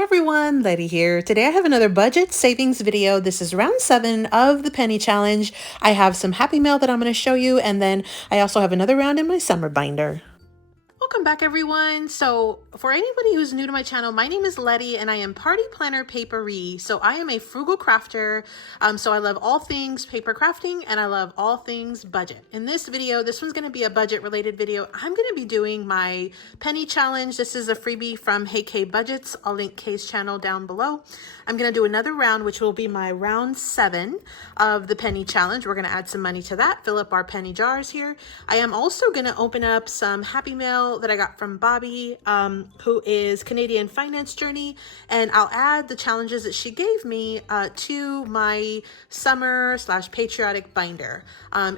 Hey everyone, Letty here. Today I have another budget savings video. This is round 7 of the penny challenge. I have some happy mail that I'm going to show you, and then I also have another round in my summer binder. Welcome back everyone. So for anybody who's new to my channel, my name is Letty and I am Party Planner Papery. So I am a frugal crafter. So I love all things paper crafting and I love all things budget. In this video, this one's going to be a budget related video. I'm going to be doing my penny challenge. This is a freebie from Hey K Budgets. I'll link Kay's channel down below. I'm going to do another round, which will be my round 7 of the penny challenge. We're going to add some money to that, fill up our penny jars here. I am also going to open up some happy mail that I got from Bobby, who is Canadian Finance Journey, and I'll add the challenges that she gave me to my summer/patriotic binder.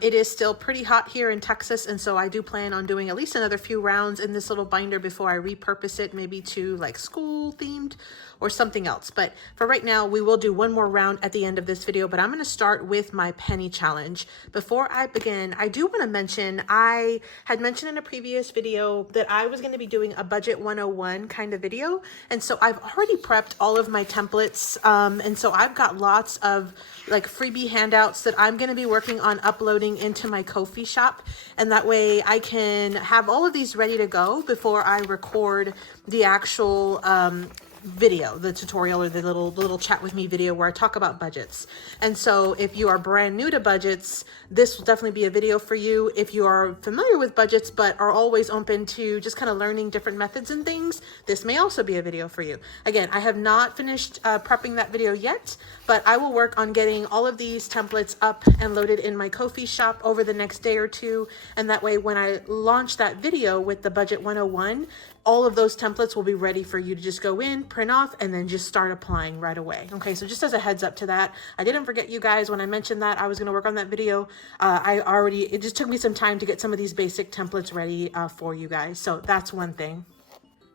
It is still pretty hot here in Texas, and so I do plan on doing at least another few rounds in this little binder before I repurpose it, maybe to like school themed or something else. But for right now, we will do one more round at the end of this video, but I'm going to start with my penny challenge. Before I begin, I do want to mention, I had mentioned in a previous video that I was going to be doing a budget 101 kind of video. And so I've already prepped all of my templates. And so I've got lots of like freebie handouts that I'm going to be working on uploading into my Ko-fi shop. And that way I can have all of these ready to go before I record the actual, video, the tutorial or the little chat with me video where I talk about budgets. And so if you are brand new to budgets, this will definitely be a video for you. If you are familiar with budgets but are always open to just kind of learning different methods and things, this may also be a video for you. Again, I have not finished prepping that video yet, but I will work on getting all of these templates up and loaded in my Ko-fi shop over the next day or two. And that way, when I launch that video with the budget 101, all of those templates will be ready for you to just go in, print off, and then just start applying right away. Okay, so just as a heads up to that, I didn't forget you guys when I mentioned that I was gonna work on that video. It just took me some time to get some of these basic templates ready for you guys. So that's one thing.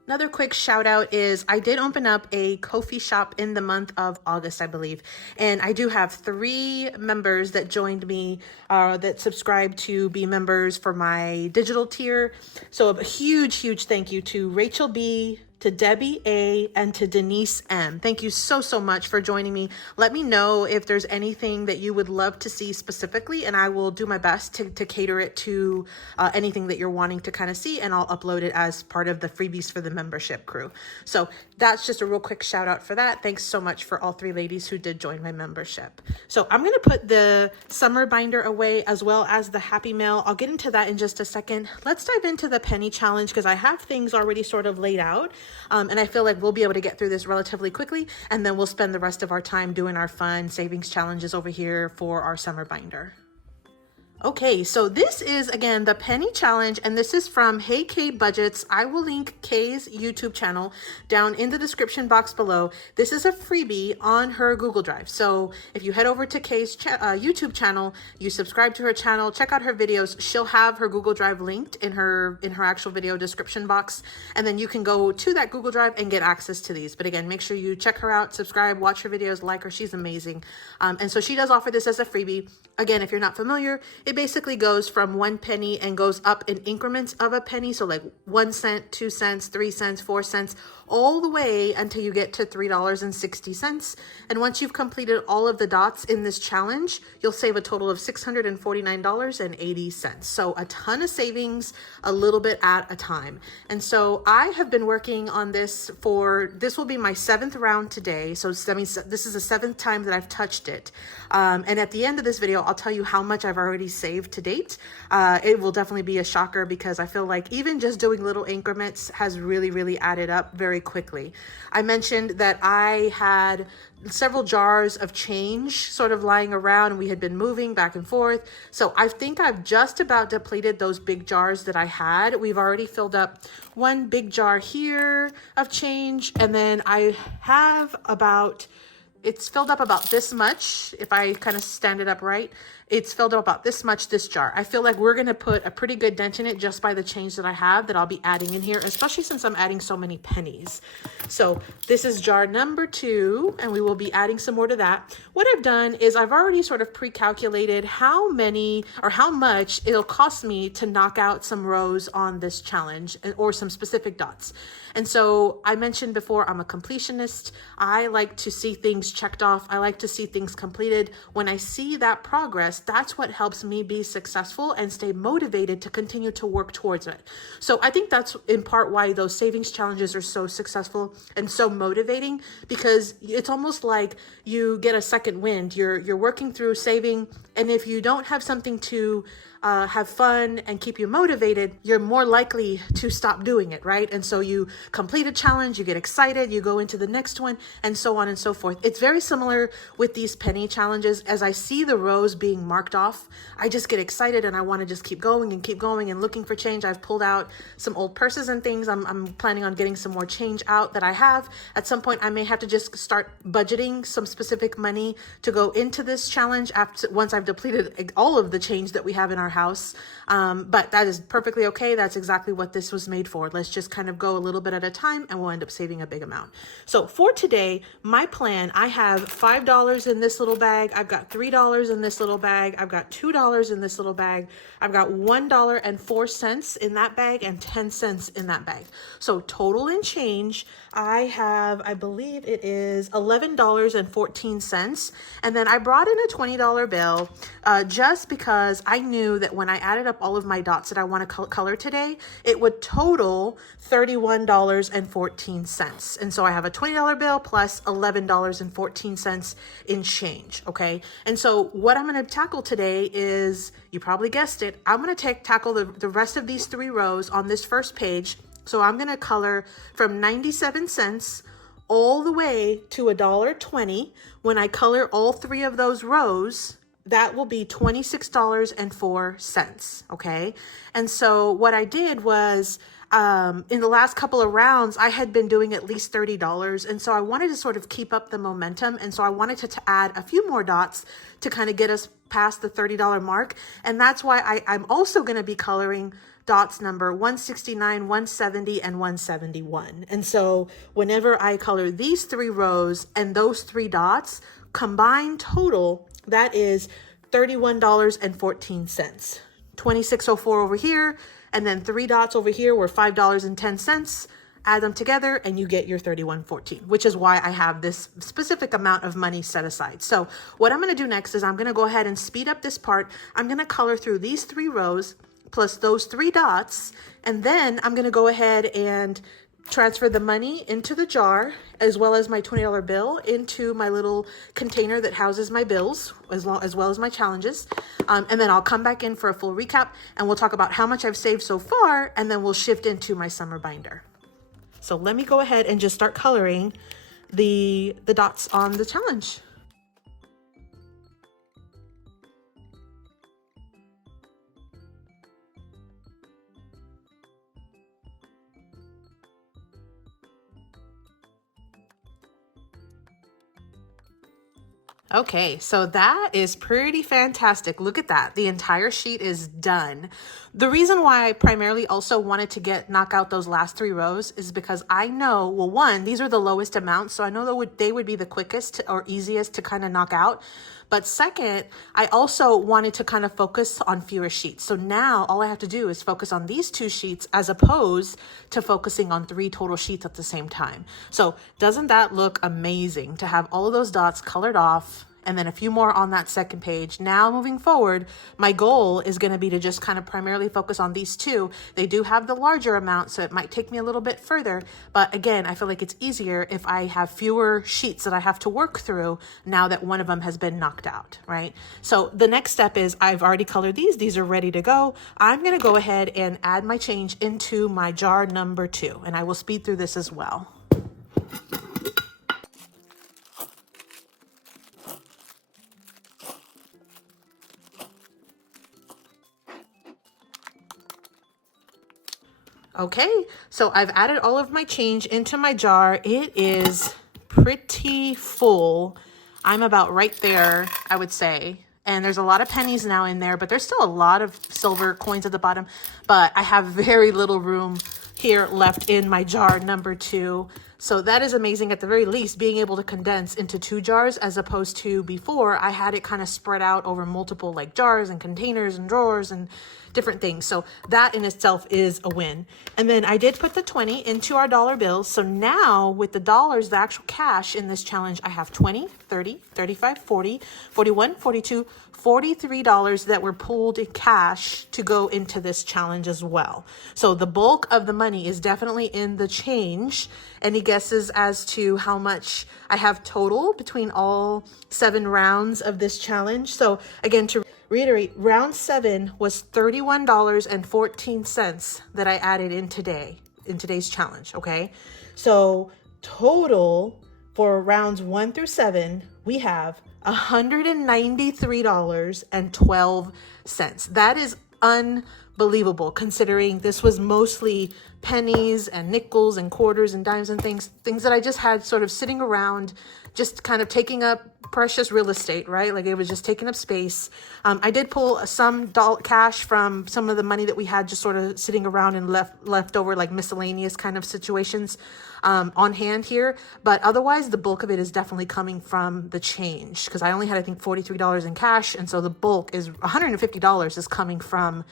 Another quick shout out is I did open up a Ko-fi shop in the month of August, I believe. And I do have 3 members that joined me that subscribed to be members for my digital tier. So a huge, huge thank you to Rachel B, to Debbie A, and to Denise M. Thank you so much for joining me. Let me know if there's anything that you would love to see specifically, and I will do my best to cater it to anything that you're wanting to kind of see, and I'll upload it as part of the freebies for the membership crew. So that's just a real quick shout out for that. Thanks so much for all 3 ladies who did join my membership. So I'm going to put the summer binder away as well as the happy mail. I'll get into that in just a second. Let's dive into the penny challenge because I have things already sort of laid out. And I feel like we'll be able to get through this relatively quickly, and then we'll spend the rest of our time doing our fun savings challenges over here for our summer binder. Okay, so this is, again, the penny challenge, and this is from Hey K Budgets. I will link Kay's YouTube channel down in the description box below. This is a freebie on her Google Drive. So if you head over to Kay's YouTube channel, you subscribe to her channel, check out her videos, she'll have her Google Drive linked in her actual video description box, and then you can go to that Google Drive and get access to these. But again, make sure you check her out, subscribe, watch her videos, like her. She's amazing. And so she does offer this as a freebie. Again, if you're not familiar, it basically goes from 1 penny and goes up in increments of a penny. So like 1 cent, 2 cents, 3 cents, 4 cents, all the way until you get to $3.60. And once you've completed all of the dots in this challenge, you'll save a total of $649.80. So a ton of savings, a little bit at a time. And so I have been working on this this will be my 7th round today. So that means this is the 7th time that I've touched it. And at the end of this video, I'll tell you how much I've already saved to date. It will definitely be a shocker because I feel like even just doing little increments has really added up very quickly. I mentioned that I had several jars of change sort of lying around and we had been moving back and forth. So I think I've just about depleted those big jars that I had. We've already filled up 1 big jar here of change, and then I have it's filled up about this much if I kind of stand it up right. It's filled up about this much, this jar. I feel like we're going to put a pretty good dent in it just by the change that I have that I'll be adding in here, especially since I'm adding so many pennies. So this is jar number 2, and we will be adding some more to that. What I've done is I've already sort of pre-calculated how many or how much it'll cost me to knock out some rows on this challenge or some specific dots. And so I mentioned before, I'm a completionist. I like to see things checked off. I like to see things completed. When I see that progress, that's what helps me be successful and stay motivated to continue to work towards it. So I think that's in part why those savings challenges are so successful and so motivating, because it's almost like you get a second wind. You're working through saving, and if you don't have something to have fun and keep you motivated, you're more likely to stop doing it, right? And so you complete a challenge, you get excited, you go into the next one, and so on and so forth. It's very similar with these penny challenges. As I see the rows being marked off, I just get excited and I want to just keep going and looking for change. I've pulled out some old purses and things. I'm planning on getting some more change out that I have. At some point, I may have to just start budgeting some specific money to go into this challenge once I've depleted all of the change that we have in our house. But that is perfectly okay. That's exactly what this was made for. Let's just kind of go a little bit at a time and we'll end up saving a big amount. So for today, my plan, I have $5 in this little bag. I've got $3 in this little bag. I've got $2 in this little bag. I've got $1.04 in that bag and 10 cents in that bag. So total in change, I have, I believe it is $11.14. And then I brought in a $20 bill just because I knew that when I added up all of my dots that I want to color today, it would total $31.14. And so I have a $20 bill plus $11.14 in change. Okay. And so what I'm going to tackle today is, you probably guessed it, I'm going to tackle the rest of these 3 rows on this first page. So I'm going to color from 97 cents all the way to $1.20. When I color all 3 of those rows, that will be $26.04. Okay. And so what I did was, in the last couple of rounds, I had been doing at least $30. And so I wanted to sort of keep up the momentum. And so I wanted to add a few more dots to kind of get us past the $30 mark. And that's why I'm also going to be coloring dots number 169, 170, and 171. And so whenever I color these 3 rows and those 3 dots, combined total, that is $31.14. 26.04 over here, and then 3 dots over here were $5.10. Add them together and you get your $31.14, which is why I have this specific amount of money set aside. So what I'm going to do next is I'm going to go ahead and speed up this part. I'm going to color through these 3 rows plus those 3 dots, and then I'm going to go ahead and transfer the money into the jar, as well as my $20 bill into my little container that houses my bills, as well as my challenges. And then I'll come back in for a full recap, and we'll talk about how much I've saved so far, and then we'll shift into my summer binder. So let me go ahead and just start coloring the dots on the challenge. Okay, so that is pretty fantastic. Look at that. The entire sheet is done. The reason why I primarily also wanted to knock out those last 3 rows is because I know, well, one, these are the lowest amounts, so I know they would be the quickest or easiest to kind of knock out. But second, I also wanted to kind of focus on fewer sheets. So now all I have to do is focus on these 2 sheets as opposed to focusing on 3 total sheets at the same time. So doesn't that look amazing to have all of those dots colored off and then a few more on that second page? Now moving forward, my goal is going to be to just kind of primarily focus on these 2. They do have the larger amount, so it might take me a little bit further. But again, I feel like it's easier if I have fewer sheets that I have to work through now that one of them has been knocked out, right? So the next step is I've already colored these. These are ready to go. I'm going to go ahead and add my change into my jar number 2, and I will speed through this as well. Okay, so I've added all of my change into my jar. It is pretty full. I'm about right there, I would say. and there's a lot of pennies now in there, but there's still a lot of silver coins at the bottom, but I have very little room here left in my jar number 2. So that is amazing, at the very least, being able to condense into 2 jars, as opposed to before I had it kind of spread out over multiple like jars and containers and drawers and different things. So that in itself is a win. And then I did put the 20 into our dollar bills. So now with the dollars, the actual cash in this challenge, I have 20, 30, 35, 40, 41, 42, $43 that were pulled in cash to go into this challenge as well. So the bulk of the money is definitely in the change. Any guesses as to how much I have total between all 7 rounds of this challenge? So again, to reiterate, round 7 was $31.14 that I added in today's challenge. Okay, so total for rounds 1 through 7, we have $193.12. That is unbelievable, considering this was mostly pennies and nickels and quarters and dimes and things that I just had sort of sitting around, just kind of taking up precious real estate, right? Like it was just taking up space. I did pull some cash from some of the money that we had just sort of sitting around and left over, like miscellaneous kind of situations on hand here. But otherwise, the bulk of it is definitely coming from the change, because I only had, I think, $43 in cash. And so the bulk is $150 is coming from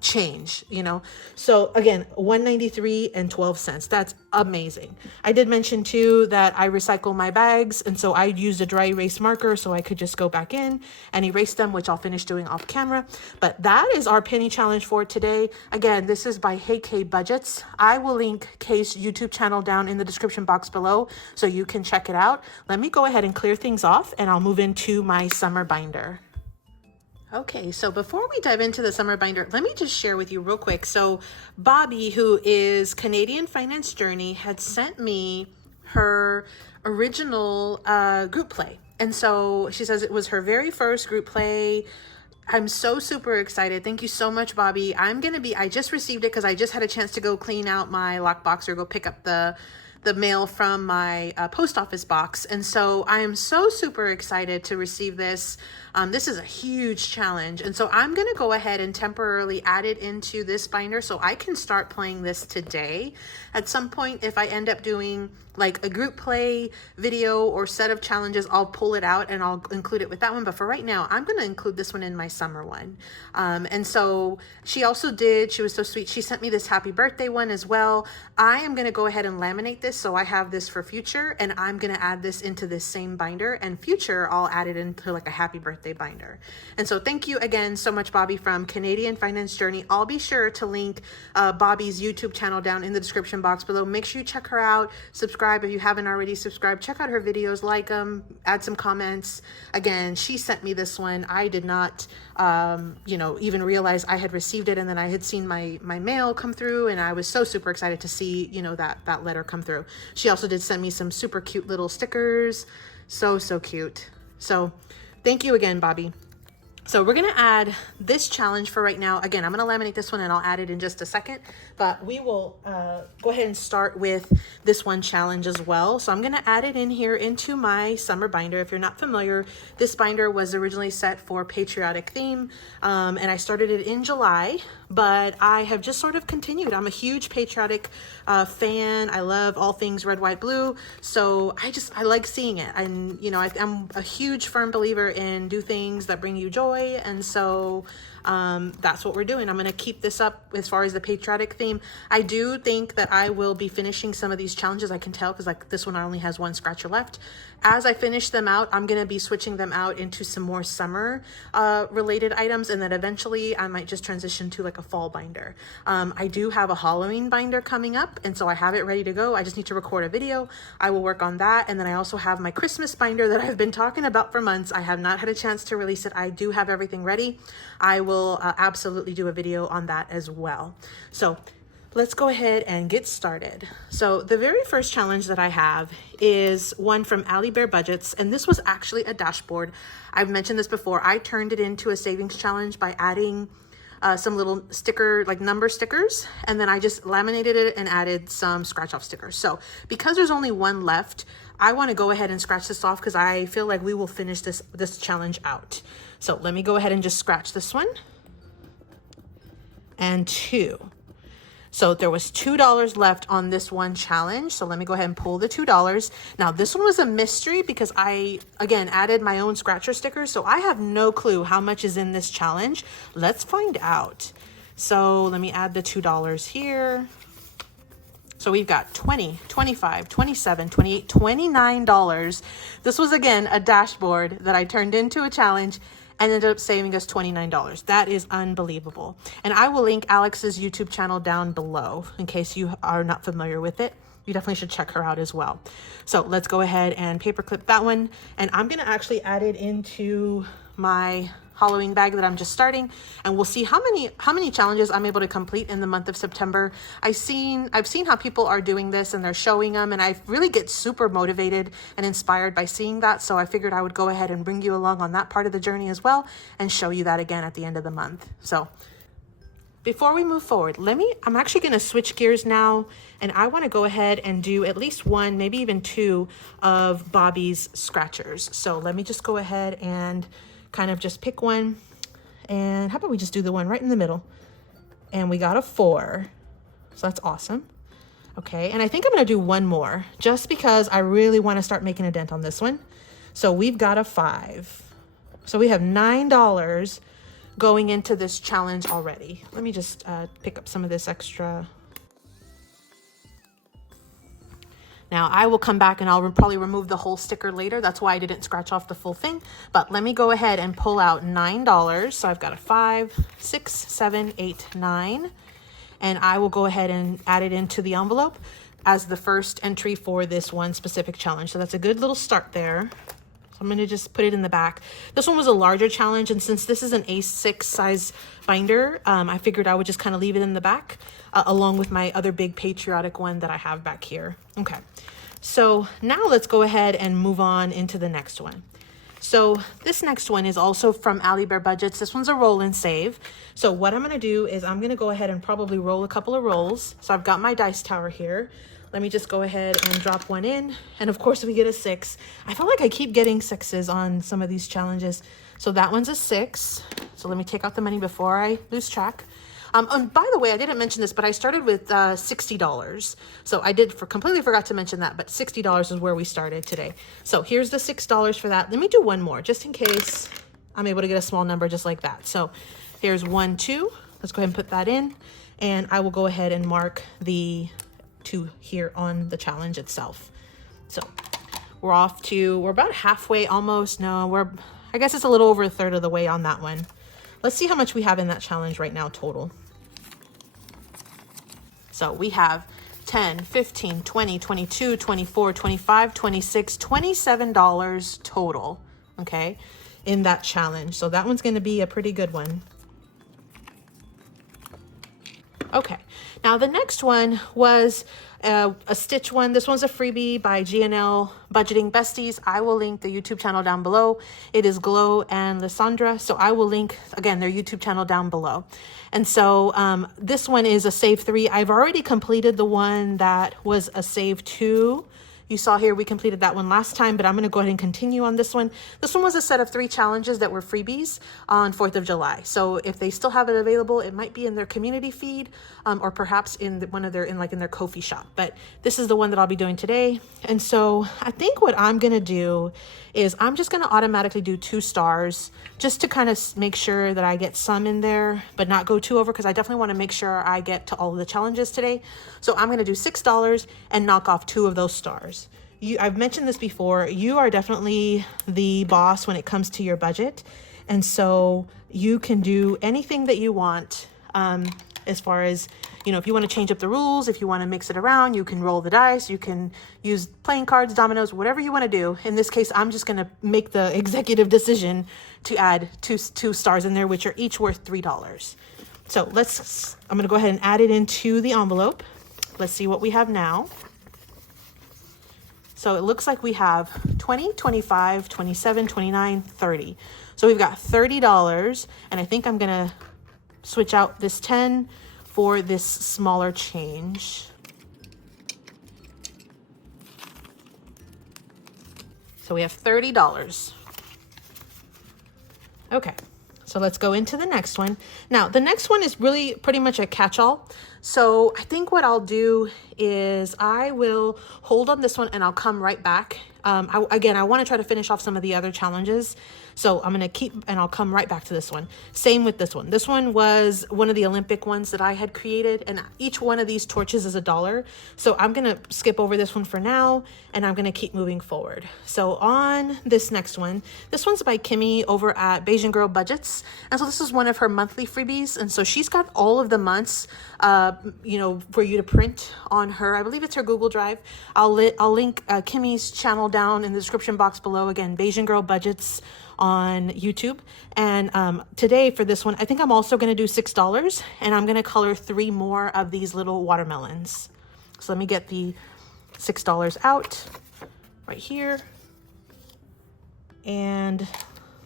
change, you know? So again, $193.12. That's amazing. I did mention too that I recycle my bags. And so I used a dry erase marker so I could just go back in and erase them, which I'll finish doing off camera. But that is our penny challenge for today. Again, this is by Hey K Budgets. I will link Kay's YouTube channel down in the description box below so you can check it out. Let me go ahead and clear things off and I'll move into my summer binder. Okay, so before we dive into the summer binder, let me just share with you real quick. So Bobby, who is Canadian Finance Journey, had sent me her original group play. And so she says it was her very first group play. I'm so super excited. Thank you so much, Bobby. I just received it because I just had a chance to go clean out my lockbox or go pick up the mail from my post office box. And so I am so super excited to receive this. This is a huge challenge. And so I'm going to go ahead and temporarily add it into this binder so I can start playing this today. At some point, if I end up doing like a group play video or set of challenges, I'll pull it out and I'll include it with that one. But for right now, I'm going to include this one in my summer one. And so she was so sweet. She sent me this happy birthday one as well. I am going to go ahead and laminate this so I have this for future, and I'm going to add this into this same binder, and future I'll add it into like a happy birthday binder. And so thank you again so much, Bobby from Canadian Finance Journey. I'll be sure to link Bobby's YouTube channel down in the description box below. Make sure you check her out, subscribe if you haven't already subscribed, check out her videos, like them, add some comments. Again, she sent me this one. I did not even realize I had received it, and then I had seen my mail come through, and I was so super excited to see that letter come through. She also did send me some super cute little stickers. So cute. So thank you again, Bobby. So we're going to add this challenge for right now. Again, I'm going to laminate this one and I'll add it in just a second, but we will go ahead and start with this one challenge as well. So I'm going to add it in here into my summer binder. If you're not familiar, this binder was originally set for patriotic theme, and I started it in July, but I have just sort of continued. I'm a huge patriotic fan. I love all things red, white, blue. So I like seeing it. And, I'm a huge firm believer in do things that bring you joy. And so that's what we're doing. I'm going to keep this up as far as the patriotic theme. I do think that I will be finishing some of these challenges. I can tell because like this one only has one scratcher left. As I finish them out, I'm going to be switching them out into some more summer related items. And then eventually I might just transition to like a fall binder. I do have a Halloween binder coming up, and so I have it ready to go. I just need to record a video. I will work on that. And then I also have my Christmas binder that I've been talking about for months. I have not had a chance to release it. I do have everything ready. I will absolutely do a video on that as well. So let's go ahead and get started. So the very first challenge that I have is one from Alibear Budgets, and this was actually a dashboard. I've mentioned this before. I turned it into a savings challenge by adding some little number stickers, and then I just laminated it and added some scratch off stickers. So because there's only one left, I want to go ahead and scratch this off because I feel like we will finish this challenge out. So let me go ahead and just scratch this one. And 2. So there was $2 left on this one challenge. So let me go ahead and pull the $2. Now this one was a mystery because I, again, added my own scratcher stickers. So I have no clue how much is in this challenge. Let's find out. So let me add the $2 here. So we've got 20, 25, 27, 28, $29. This was, again, a dashboard that I turned into a challenge and ended up saving us $29. That is unbelievable. And I will link Alex's YouTube channel down below in case you are not familiar with it. You definitely should check her out as well. So let's go ahead and paperclip that one. And I'm gonna actually add it into my Halloween bag that I'm just starting, and we'll see how many challenges I'm able to complete in the month of September. I've seen how people are doing this and they're showing them, and I really get super motivated and inspired by seeing that. So I figured I would go ahead and bring you along on that part of the journey as well and show you that again at the end of the month. So before we move forward, I'm actually going to switch gears now, and I want to go ahead and do at least one, maybe even 2 of Bobby's scratchers. So let me just go ahead and kind of just pick one, and how about we just do the one right in the middle? And we got a 4, so that's awesome. Okay, and I think I'm gonna do one more just because I really want to start making a dent on this one. So we've got a 5, so we have $9 going into this challenge already. Let me just pick up some of this extra. Now I will come back and I'll probably remove the whole sticker later. That's why I didn't scratch off the full thing. But let me go ahead and pull out $9. So I've got a 5, 6, 7, 8, 9. And I will go ahead and add it into the envelope as the first entry for this one specific challenge. So that's a good little start there. So I'm going to just put it in the back. This one was a larger challenge, and since this is an A6 size binder, I figured I would just kind of leave it in the back along with my other big patriotic one that I have back here. Okay, so now let's go ahead and move on into the next one. So this next one is also from Alibear Budgets. This one's a roll and save. So what I'm going to do is I'm going to go ahead and probably roll a couple of rolls. So I've got my dice tower here. Let me just go ahead and drop one in. And of course we get a 6. I feel like I keep getting 6s on some of these challenges. So that one's a 6. So let me take out the money before I lose track. And by the way, I didn't mention this, but I started with $60. So I completely forgot to mention that, but $60 is where we started today. So here's the $6 for that. Let me do one more just in case I'm able to get a small number just like that. So here's 1, 2. Let's go ahead and put that in. And I will go ahead and mark the 2 here on the challenge itself. So we're about halfway almost. No, I guess it's a little over a third of the way on that one. Let's see how much we have in that challenge right now total. So we have 10, 15, 20, 22, 24, 25, 26, $27 total, okay, in that challenge. So that one's going to be a pretty good one. Okay, now the next one was a stitch one. This one's a freebie by G&L Budgeting Besties. I will link the YouTube channel down below. It is Glo and Lysandra, so I will link, again, their YouTube channel down below. And so this one is a save 3. I've already completed the one that was a save 2. You saw here we completed that one last time, but I'm going to go ahead and continue on this one. This one was a set of 3 challenges that were freebies on 4th of July. So if they still have it available, it might be in their community feed or perhaps in in their Ko-fi shop. But this is the one that I'll be doing today. And so I think what I'm going to do is I'm just going to automatically do 2 stars just to kind of make sure that I get some in there, but not go too over, because I definitely want to make sure I get to all of the challenges today. So I'm going to do $6 and knock off 2 of those stars. I've mentioned this before, you are definitely the boss when it comes to your budget. And so you can do anything that you want as far as, if you want to change up the rules, if you want to mix it around, you can roll the dice, you can use playing cards, dominoes, whatever you want to do. In this case, I'm just going to make the executive decision to add two stars in there, which are each worth $3. So I'm going to go ahead and add it into the envelope. Let's see what we have now. So it looks like we have 20, 25, 27, 29, 30. So we've got $30, and I think I'm going to switch out this 10 for this smaller change. So we have $30. Okay, so let's go into the next one. Now, the next one is really pretty much a catch-all. So I think what I'll do is I will hold on this one and I'll come right back. Again, I want to try to finish off some of the other challenges. So I'm going to keep, and I'll come right back to this one. Same with this one. This one was one of the Olympic ones that I had created, and each one of these torches is $1. So I'm going to skip over this one for now, and I'm going to keep moving forward. So on this next one, this one's by Kimmy over at GloBudgets Budgets. And so this is one of her monthly freebies. And so she's got all of the months, you know, for you to print on her. I believe it's her Google Drive. I'll link Kimmy's channel down in the description box below. Again, GloBudgets Budgets on YouTube. And today for this one, I think I'm also going to do $6, and I'm going to color 3 more of these little watermelons. So let me get the $6 out right here, and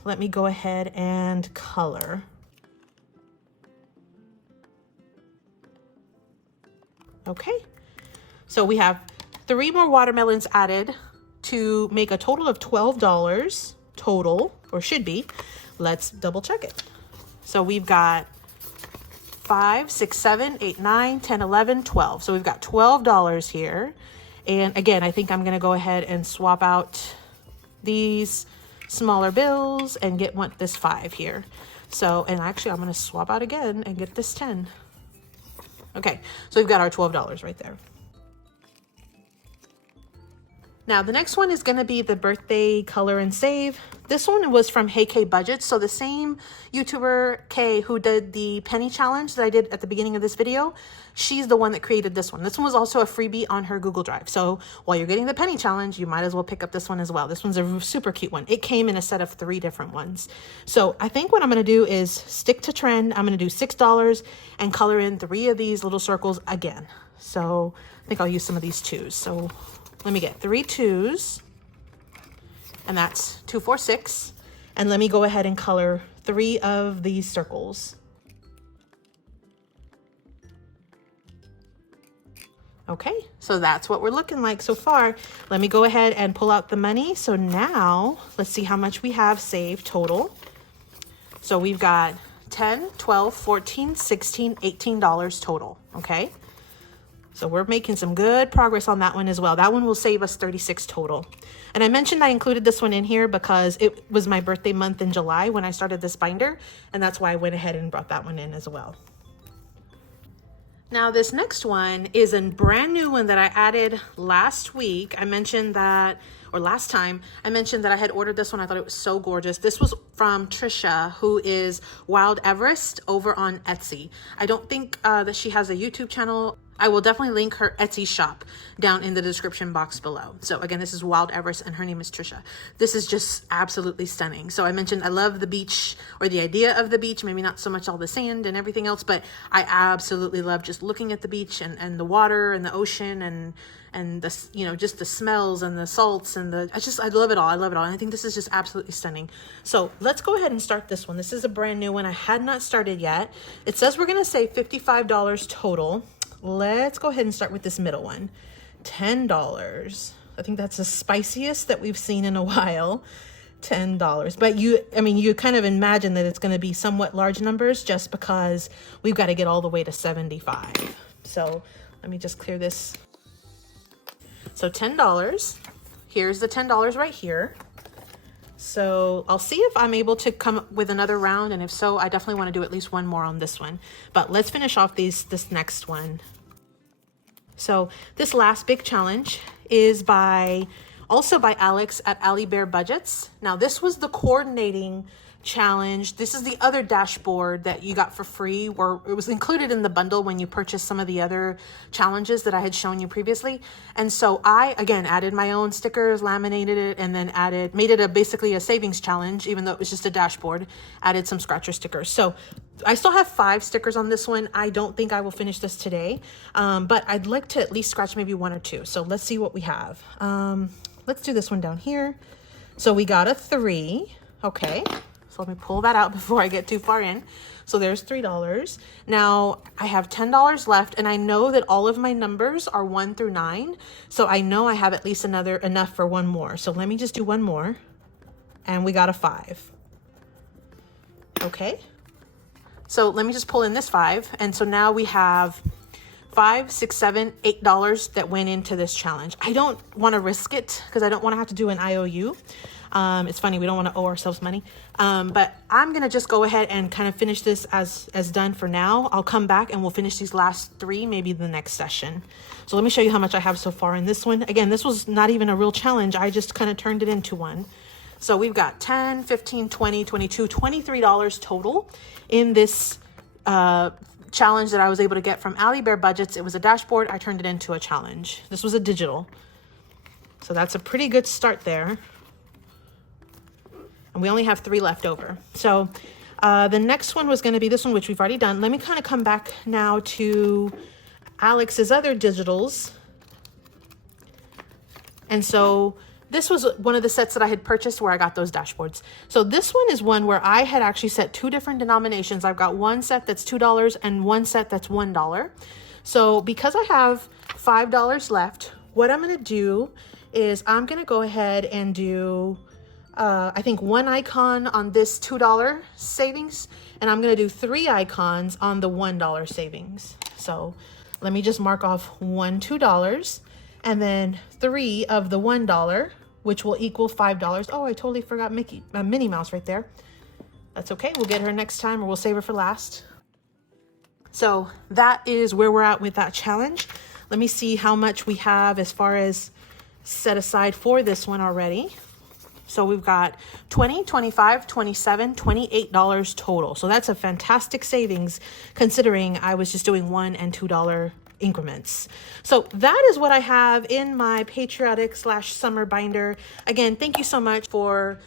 let me go ahead and color. Okay, so we have 3 more watermelons added to make a total of $12 total, or should be. Let's double check it. So we've got 5, 6, 7, 8, 9, 10, 11, 12. So we've got $12 here. And again, I think I'm going to go ahead and swap out these smaller bills and get this 5 here. So, and actually I'm going to swap out again and get this 10. Okay, so we've got our $12 right there. Now, the next one is going to be the birthday color and save. This one was from Hey K Budgets. So the same YouTuber Kay who did the penny challenge that I did at the beginning of this video, she's the one that created this one. This one was also a freebie on her Google Drive. So while you're getting the penny challenge, you might as well pick up this one as well. This one's a super cute one. It came in a set of 3 different ones. So I think what I'm going to do is stick to trend. I'm going to do $6 and color in 3 of these little circles again. So I think I'll use some of these 2s. So let me get 3 2s, and that's 2, 4, 6. And let me go ahead and color 3 of these circles. Okay, so that's what we're looking like so far. Let me go ahead and pull out the money. So now let's see how much we have saved total. So we've got 10, 12, 14, 16, $18 total, okay? So we're making some good progress on that one as well. That one will save us $36 total. And I mentioned I included this one in here because it was my birthday month in July when I started this binder. And that's why I went ahead and brought that one in as well. Now this next one is a brand new one that I added last week. I mentioned that, or last time, I mentioned that I had ordered this one. I thought it was so gorgeous. This was from Trisha, who is Wild Everest over on Etsy. I don't think that she has a YouTube channel. I will definitely link her Etsy shop down in the description box below. So again, this is Wild Everest and her name is Trisha. This is just absolutely stunning. So I mentioned I love the beach, or the idea of the beach, maybe not so much all the sand and everything else, but I absolutely love just looking at the beach and the water and the ocean and the, you know, just the smells and the salts and I love it all. I love it all. And I think this is just absolutely stunning. So let's go ahead and start this one. This is a brand new one. I had not started yet. It says we're going to save $55 total. Let's go ahead and start with this middle one. $10. I think that's the spiciest that we've seen in a while. $10. But you kind of imagine that it's going to be somewhat large numbers just because we've got to get all the way to 75. So let me just clear this. So $10. Here's the $10 right here. So I'll see if I'm able to come up with another round, and if so, I definitely want to do at least one more on this one. But let's finish off this next one. So this last big challenge is also by Alex at Alibear Budgets. Now this was the coordinating challenge. This is the other dashboard that you got for free, or it was included in the bundle when you purchased some of the other challenges that I had shown you previously. And so I, again, added my own stickers, laminated it, and then made it basically a savings challenge, even though it was just a dashboard, added some scratcher stickers. So I still have 5 stickers on this one. I don't think I will finish this today, but I'd like to at least scratch maybe 1 or 2. So let's see what we have. Let's do this one down here. So we got a 3. Okay. So let me pull that out before I get too far in. So there's $3. Now I have $10 left, and I know that all of my numbers are 1 through 9. So I know I have at least enough for one more. So let me just do one more. And we got a 5. Okay. So let me just pull in this 5. And so now we have $5, $6, $7, $8 that went into this challenge. I don't want to risk it because I don't want to have to do an IOU. It's funny, we don't want to owe ourselves money. But I'm going to just go ahead and kind of finish this as done for now. I'll come back and we'll finish these last 3, maybe the next session. So let me show you how much I have so far in this one. Again, this was not even a real challenge. I just kind of turned it into one. So we've got 10, 15, 20, 22, $23 total in this challenge that I was able to get from Alibear Budgets. It was a dashboard. I turned it into a challenge. This was a digital. So that's a pretty good start there. And we only have 3 left over. So the next one was going to be this one, which we've already done. Let me kind of come back now to Alex's other digitals. And so this was one of the sets that I had purchased where I got those dashboards. So this one is one where I had actually set 2 different denominations. I've got one set that's $2 and one set that's $1. So because I have $5 left, what I'm going to do is I'm going to go ahead and do, I think 1 icon on this $2 savings, and I'm going to do 3 icons on the $1 savings. So let me just mark off 1 $2 and then 3 of the $1, which will equal $5. Oh, I totally forgot Minnie Mouse right there. That's okay. We'll get her next time, or we'll save her for last. So that is where we're at with that challenge. Let me see how much we have as far as set aside for this one already. So we've got $20, $25, $27, $28 total. So that's a fantastic savings considering I was just doing $1 and $2 increments. So that is what I have in my patriotic / summer binder. Again, thank you so much for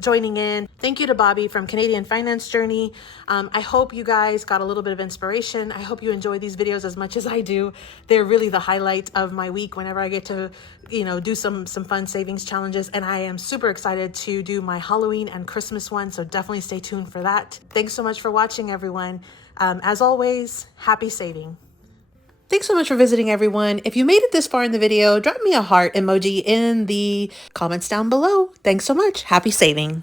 joining in. Thank you to Bobby from Canadian Finance Journey. I hope you guys got a little bit of inspiration. I hope you enjoy these videos as much as I do. They're really the highlight of my week whenever I get to, do some fun savings challenges. And I am super excited to do my Halloween and Christmas one. So definitely stay tuned for that. Thanks so much for watching, everyone. As always, happy saving. Thanks so much for visiting, everyone. If you made it this far in the video, drop me a heart emoji in the comments down below. Thanks so much. Happy saving.